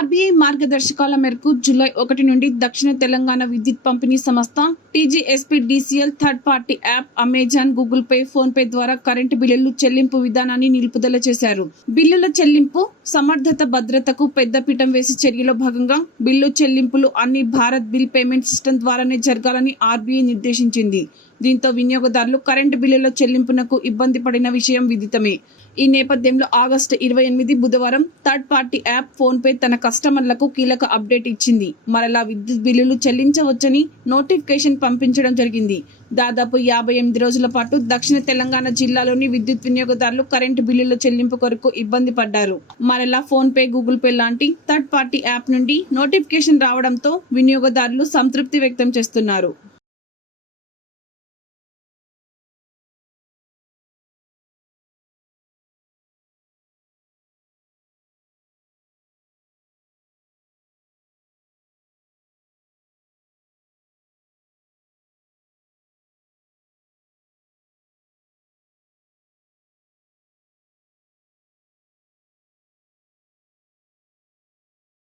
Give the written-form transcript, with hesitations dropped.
RBI మార్గదర్శకాల మేరకు July 1 నుండి దక్షిణ తెలంగాణ విద్యుత్ పంపిణీ సంస్థ TGSPDCL third party app Amazon, Google pay, phone pay ద్వారా కరెంటు బిల్లులు చెల్లింపు విధానాన్ని నిలుపుదల చేశారు. బిల్లుల చెల్లింపు సమర్థత భద్రతకు పెద్దపీఠం వేసే చర్యలో భాగంగా బిల్లు చెల్లింపులు అన్ని భారత్ బిల్ పేమెంట్ సిస్టమ్ ద్వారానే జరగాలని ఆర్బీఐ నిర్దేశించింది. దీంతో వినియోగదారులు కరెంటు బిల్లుల చెల్లింపునకు ఇబ్బంది పడిన విషయం విదితమే. ఈ నేపథ్యంలో ఆగస్టు 28 బుధవారం third party app phone pay తన కస్టమర్లకు కీలక అప్డేట్ ఇచ్చింది. మరలా విద్యుత్ బిల్లులు చెల్లించవచ్చని నోటిఫికేషన్ పంపించడం జరిగింది. దాదాపు 58 రోజుల పాటు దక్షిణ తెలంగాణ జిల్లాలోని విద్యుత్ వినియోగదారులు కరెంటు బిల్లుల చెల్లింపు కొరకు ఇబ్బంది పడ్డారు. మరలా ఫోన్ పే, గూగుల్ పే లాంటి థర్డ్ పార్టీ యాప్ నుండి నోటిఫికేషన్ రావడంతో వినియోగదారులు సంతృప్తి వ్యక్తం చేస్తున్నారు.